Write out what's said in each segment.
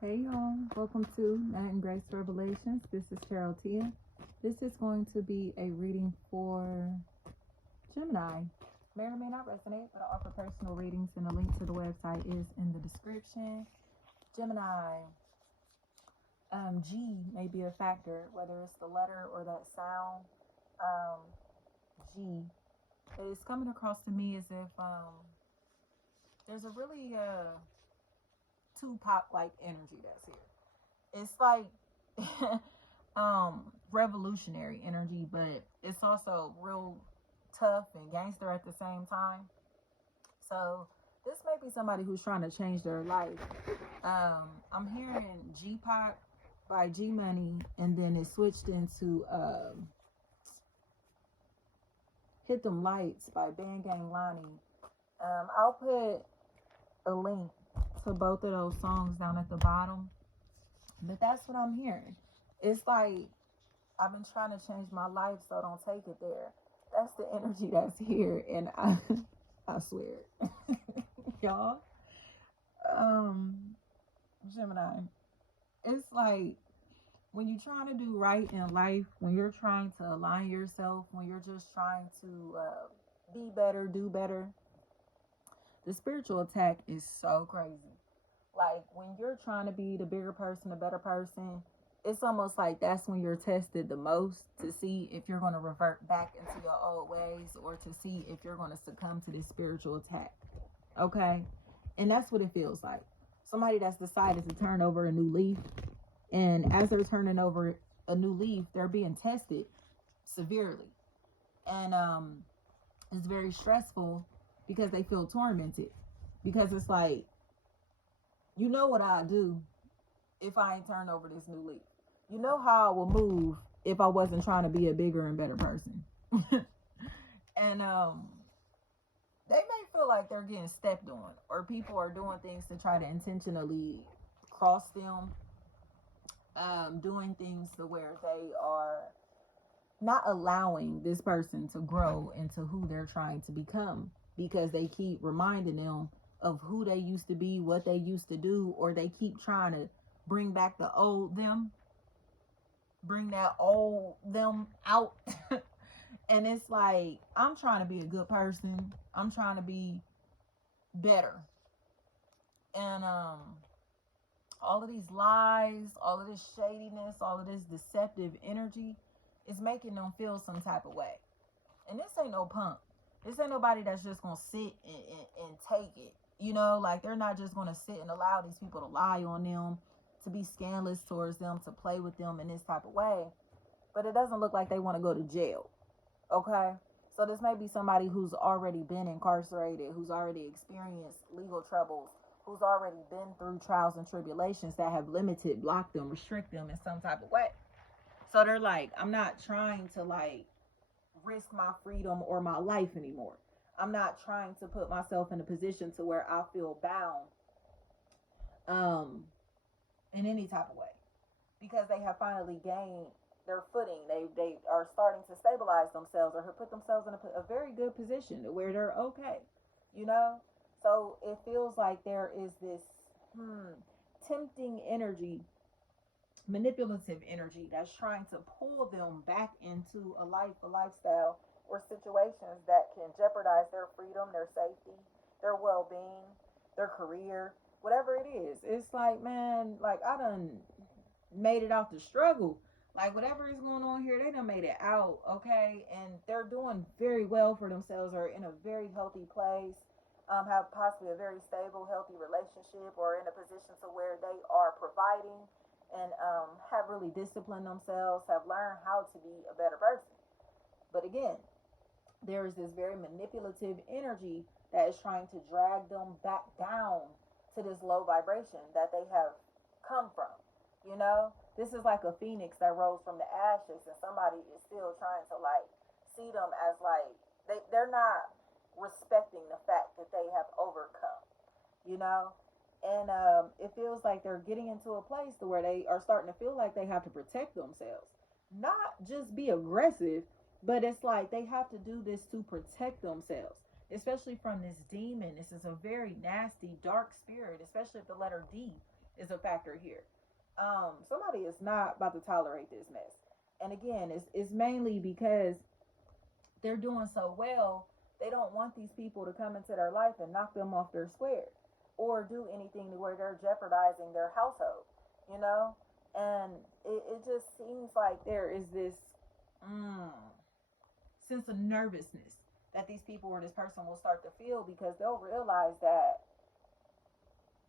Hey y'all, welcome to Night and Grace Revelations. This is Carol Tia. This is going to be a reading for Gemini. May or may not resonate, but I offer personal readings and the link to the website is in the description. Gemini, G may be a factor, whether it's the letter or that sound. G. It's coming across to me as if there's a really Tupac-like energy that's here. It's like revolutionary energy, but it's also real tough and gangster at the same time. So this may be somebody who's trying to change their life. I'm hearing GeePac by G Money, and then it switched into Hit Them Lights by Bandgang Lonnie. I'll put a link to both of those songs down at the bottom. But that's what I'm hearing. It's like I've been trying to change my life, so don't take it there. That's the energy that's here, and I swear, y'all. Gemini. It's like when you're trying to do right in life, when you're trying to align yourself, when you're just trying to be better, do better. The spiritual attack is so crazy. Like when you're trying to be the bigger person, the better person, it's almost like that's when you're tested the most to see if you're going to revert back into your old ways or to see if you're going to succumb to this spiritual attack. Okay? And that's what it feels like. Somebody that's decided to turn over a new leaf, and as they're turning over a new leaf, they're being tested severely. And it's very stressful because they feel tormented. Because it's like, you know what I'd do if I ain't turned over this new leaf. You know how I will move if I wasn't trying to be a bigger and better person. And they may feel like they're getting stepped on, or people are doing things to try to intentionally cross them, doing things to where they are not allowing this person to grow into who they're trying to become, because they keep reminding them of who they used to be, what they used to do, or they keep trying to bring back the old them, bring that old them out. And it's like, I'm trying to be a good person. I'm trying to be better. And all of these lies, all of this shadiness, all of this deceptive energy is making them feel some type of way. And this ain't no punk. This ain't nobody that's just gonna sit and take it. You know, like they're not just gonna sit and allow these people to lie on them, to be scandalous towards them, to play with them in this type of way. But it doesn't look like they want to go to jail. Okay? So this may be somebody who's already been incarcerated, who's already experienced legal troubles, who's already been through trials and tribulations that have limited, blocked them, restrict them in some type of way. So they're like, I'm not trying to like risk my freedom or my life anymore. I'm not trying to put myself in a position to where I feel bound in any type of way, because they have finally gained their footing. They are starting to stabilize themselves or put themselves in a very good position where they're okay, you know. So it feels like there is this tempting energy, manipulative energy that's trying to pull them back into a lifestyle or situations that can jeopardize their freedom, their safety, their well-being, their career, whatever it is. It's like, man, like I done made it out the struggle. Like whatever is going on here, they done made it out, okay? And they're doing very well for themselves, or in a very healthy place, have possibly a very stable, healthy relationship, or in a position to where they are providing and have really disciplined themselves, have learned how to be a better person. But again, there is this very manipulative energy that is trying to drag them back down to this low vibration that they have come from. You know, this is like a phoenix that rose from the ashes, and somebody is still trying to like see them as like they're not respecting the fact that they have overcome, you know. And it feels like they're getting into a place to where they are starting to feel like they have to protect themselves, not just be aggressive, but it's like they have to do this to protect themselves, especially from this demon. This is a very nasty, dark spirit, especially if the letter D is a factor here. Somebody is not about to tolerate this mess. And again, it's mainly because they're doing so well, they don't want these people to come into their life and knock them off their square or do anything to where they're jeopardizing their household, you know? And it just seems like there is this mm, sense of nervousness that these people or this person will start to feel because they'll realize that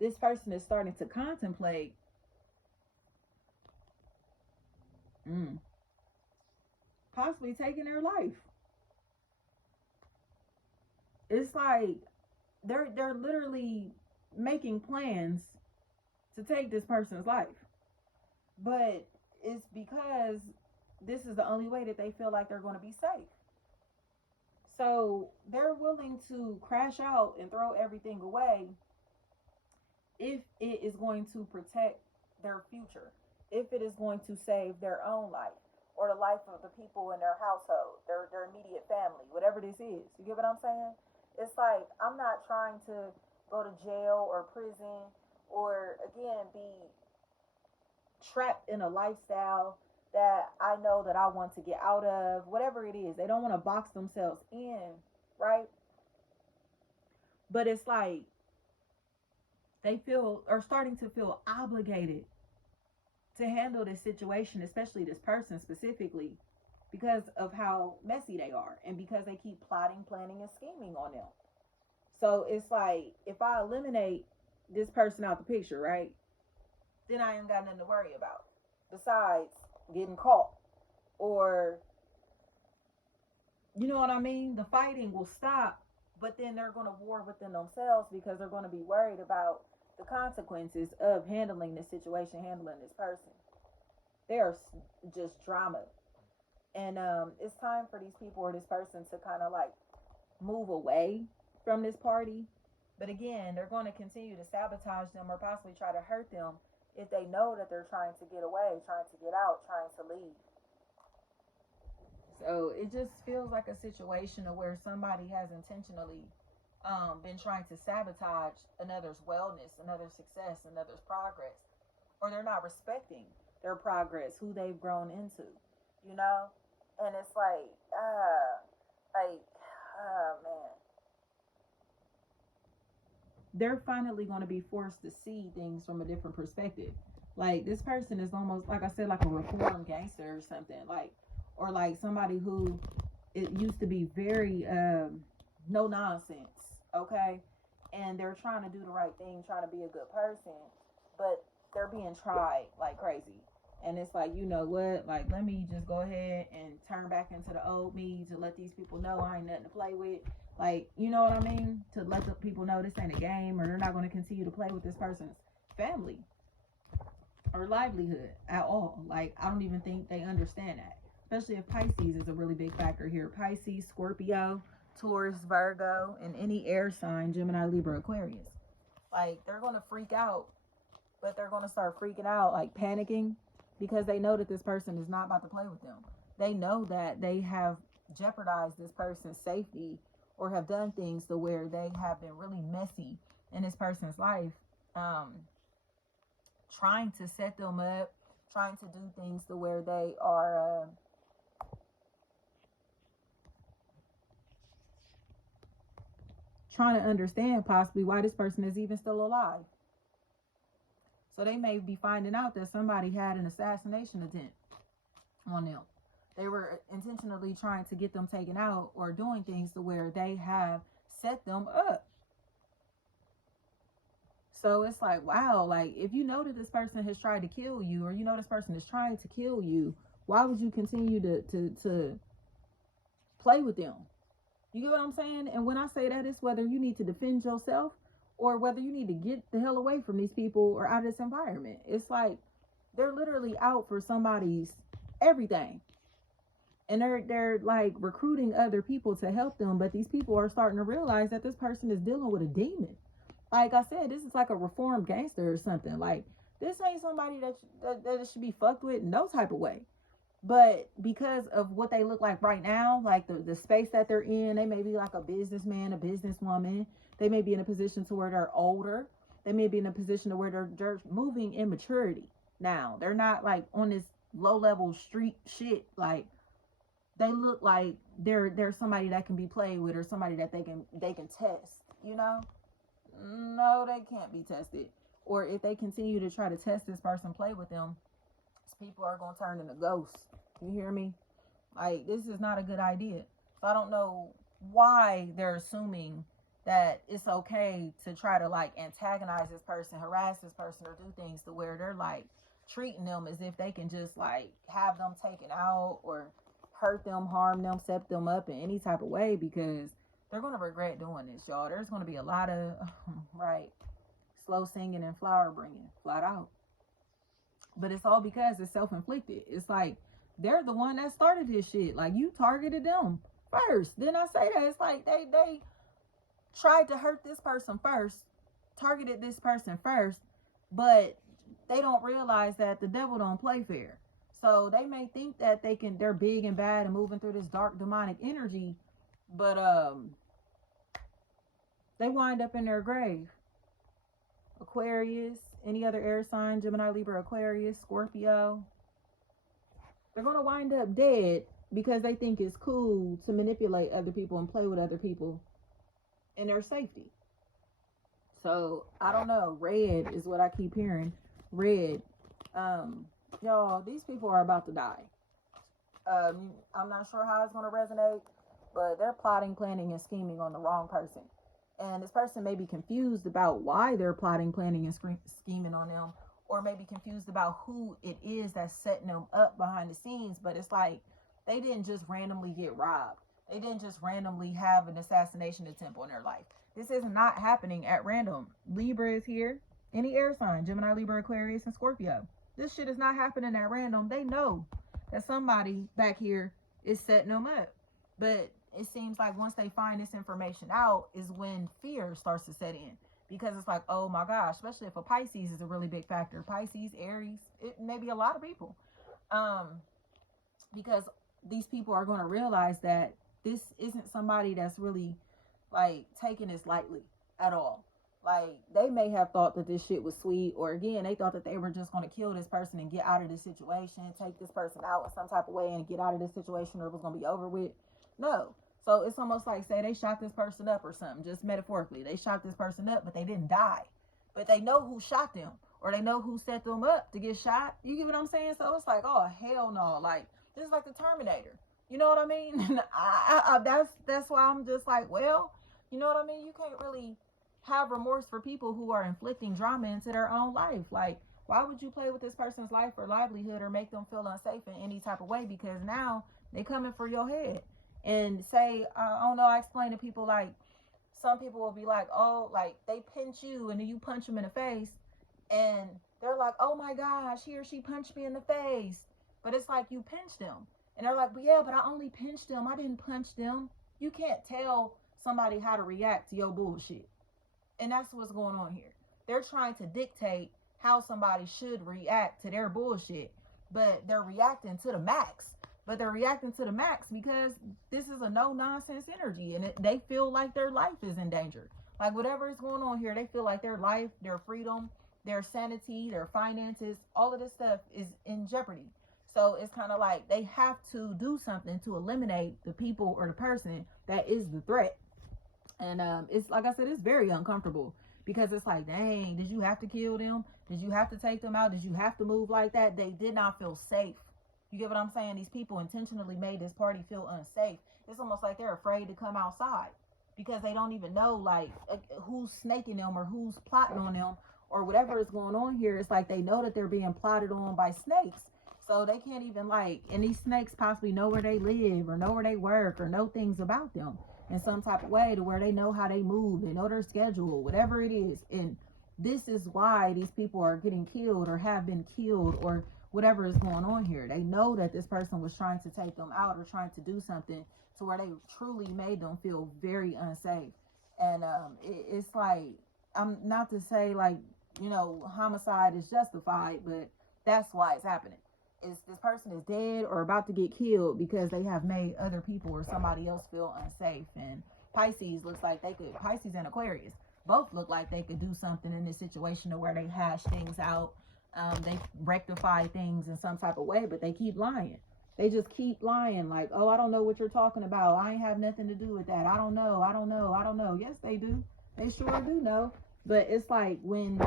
this person is starting to contemplate mm, possibly taking their life. It's like they're literally making plans to take this person's life. But it's because this is the only way that they feel like they're going to be safe. So they're willing to crash out and throw everything away if it is going to protect their future, if it is going to save their own life or the life of the people in their household, their immediate family, whatever this is. You get what I'm saying? It's like I'm not trying to go to jail or prison or again be trapped in a lifestyle that I know that I want to get out of, whatever it is. They don't want to box themselves in, right? But it's like they feel are starting to feel obligated to handle this situation, especially this person specifically, because of how messy they are and because they keep plotting, planning, and scheming on them. So it's like if I eliminate this person out the picture, right? Then I ain't got nothing to worry about besides getting caught or you know what I mean? The fighting will stop, but then they're going to war within themselves because they're going to be worried about the consequences of handling this situation, handling this person. They are just drama. And it's time for these people or this person to kind of like move away from this party. But again, they're going to continue to sabotage them or possibly try to hurt them if they know that they're trying to get away, trying to get out, trying to leave. So it just feels like a situation where somebody has intentionally been trying to sabotage another's wellness, another's success, another's progress, or they're not respecting their progress, who they've grown into, you know? And it's like, man. They're finally going to be forced to see things from a different perspective. Like this person is almost, like I said, like a reformed gangster or something. Like, or like somebody who it used to be very no nonsense, okay? And they're trying to do the right thing, trying to be a good person, but they're being tried like crazy. And it's like, you know what? Like, let me just go ahead and turn back into the old me to let these people know I ain't nothing to play with. Like, you know what I mean? To let the people know this ain't a game or they're not going to continue to play with this person's family or livelihood at all. Like, I don't even think they understand that. Especially if Pisces is a really big factor here. Pisces, Scorpio, Taurus, Virgo, and any air sign, Gemini, Libra, Aquarius. Like, they're going to freak out, but they're going to start freaking out, like panicking, because they know that this person is not about to play with them. They know that they have jeopardized this person's safety or have done things to where they have been really messy in this person's life, trying to set them up, trying to do things to where they are trying to understand possibly why this person is even still alive. So they may be finding out that somebody had an assassination attempt on them. They were intentionally trying to get them taken out or doing things to where they have set them up. So it's like, wow, like if you know that this person has tried to kill you or you know this person is trying to kill you, why would you continue to play with them? You get what I'm saying? And when I say that, it's whether you need to defend yourself or whether you need to get the hell away from these people or out of this environment. It's like they're literally out for somebody's everything. And they're like recruiting other people to help them, but these people are starting to realize that this person is dealing with a demon. Like I said, this is like a reformed gangster or something. Like this ain't somebody that should be fucked with in no type of way. But because of what they look like right now, like the space that they're in, they may be like a businessman, a businesswoman. They may be in a position to where they're older. They may be in a position to where they're moving in maturity now. They're not like on this low level street shit. Like they look like they're somebody that can be played with, or somebody that they can test, you know? No, they can't be tested. Or if they continue to try to test this person, play with them, people are gonna turn into ghosts. You hear me? Like, this is not a good idea. So I don't know why they're assuming that it's okay to try to like antagonize this person, harass this person, or do things to where they're like treating them as if they can just like have them taken out or hurt them, harm them, set them up in any type of way, because they're going to regret doing this, y'all. There's going to be a lot of, right, slow singing and flower bringing, flat out. But it's all because it's self-inflicted. It's like they're the one that started this shit. Like, you targeted them first. Didn't I say that? It's like they tried to hurt this person first, targeted this person first, but they don't realize that the devil don't play fair. So they may think that they're big and bad and moving through this dark demonic energy, but they wind up in their grave. Aquarius, any other air sign, Gemini, Libra, Aquarius, Scorpio, they're going to wind up dead because they think it's cool to manipulate other people and play with other people in their safety. So I don't know. Red is what I keep hearing. Red. Y'all, these people are about to die. I'm not sure how it's going to resonate, but they're plotting, planning, and scheming on the wrong person. And this person may be confused about why they're plotting, planning, and scheming on them, or maybe confused about who it is that's setting them up behind the scenes. But it's like they didn't just randomly get robbed. They didn't just randomly have an assassination attempt on their life. This is not happening at random. Libra is here. Any air sign, Gemini, Libra, Aquarius, and Scorpio. This shit is not happening at random. They know that somebody back here is setting them up. But it seems like once they find this information out is when fear starts to set in. Because it's like, oh my gosh, especially if a Pisces is a really big factor. Pisces, Aries, it may be a lot of people. Because these people are going to realize that this isn't somebody that's really like taking this lightly at all. Like, they may have thought that this shit was sweet, or again, they thought that they were just going to kill this person and get out of this situation, take this person out in some type of way and get out of this situation, or it was going to be over with. No. So it's almost like, say they shot this person up or something, just metaphorically. They shot this person up, but they didn't die. But they know who shot them, or they know who set them up to get shot. You get what I'm saying? So it's like, oh, hell no. Like, this is like the Terminator. You know what I mean? That's why I'm just like, well, you know what I mean? You can't really have remorse for people who are inflicting drama into their own life. Like, why would you play with this person's life or livelihood or make them feel unsafe in any type of way? Because now they coming for your head. And say, I don't know, I explain to people, like, some people will be like, oh, like, they pinch you and then you punch them in the face. And they're like, oh my gosh, he or she punched me in the face. But it's like, you pinched them. And they're like, but yeah, but I only pinched them. I didn't punch them. You can't tell somebody how to react to your bullshit. And that's what's going on here. They're trying to dictate how somebody should react to their bullshit. But they're reacting to the max. But they're reacting to the max because this is a no-nonsense energy. And they feel like their life is in danger. Like, whatever is going on here, they feel like their life, their freedom, their sanity, their finances, all of this stuff is in jeopardy. So it's kind of like they have to do something to eliminate the people or the person that is the threat. And it's like I said, it's very uncomfortable because it's like, dang, did you have to kill them? Did you have to take them out? Did you have to move like that? They did not feel safe. You get what I'm saying? These people intentionally made this party feel unsafe. It's almost like they're afraid to come outside because they don't even know, like, who's snaking them or who's plotting on them or whatever is going on here. It's like they know that they're being plotted on by snakes. So they can't even, like, and these snakes possibly know where they live or know where they work or know things about them in some type of way to where they know how they move, they know their schedule, whatever it is. And this is why these people are getting killed or have been killed or whatever is going on here. They know that this person was trying to take them out or trying to do something to where they truly made them feel very unsafe. And it's like, I'm not to say like, you know, homicide is justified, but that's why it's happening. Is this person is dead or about to get killed because they have made other people or somebody else feel unsafe. And Pisces looks like they could, Pisces and Aquarius both look like they could do something in this situation to where they hash things out. They rectify things in some type of way, but they keep lying. They just keep lying, like, oh, I don't know what you're talking about. I ain't have nothing to do with that. I don't know. I don't know. I don't know. Yes, they do. They sure do know. But it's like when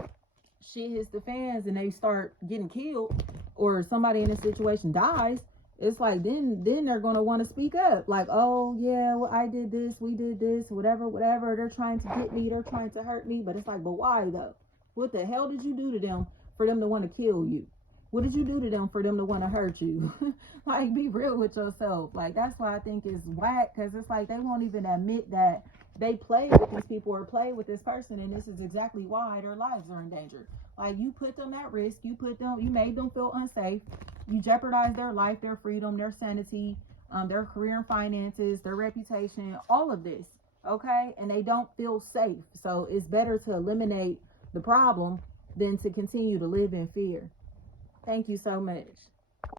shit hits the fans and they start getting killed, or somebody in this situation dies, it's like then they're gonna want to speak up, like, oh yeah, well, I did this, we did this, whatever. They're trying to get me, they're trying to hurt me. But it's like, but why though? What the hell did you do to them for them to want to kill you? What did you do to them for them to want to hurt you? Like, be real with yourself. Like, that's why I think it's whack, because it's like they won't even admit that they played with these people or played with this person, and this is exactly why their lives are in danger. Like, you put them at risk, you made them feel unsafe, you jeopardized their life, their freedom, their sanity, their career and finances, their reputation, all of this, okay? And they don't feel safe. So it's better to eliminate the problem than to continue to live in fear. Thank you so much.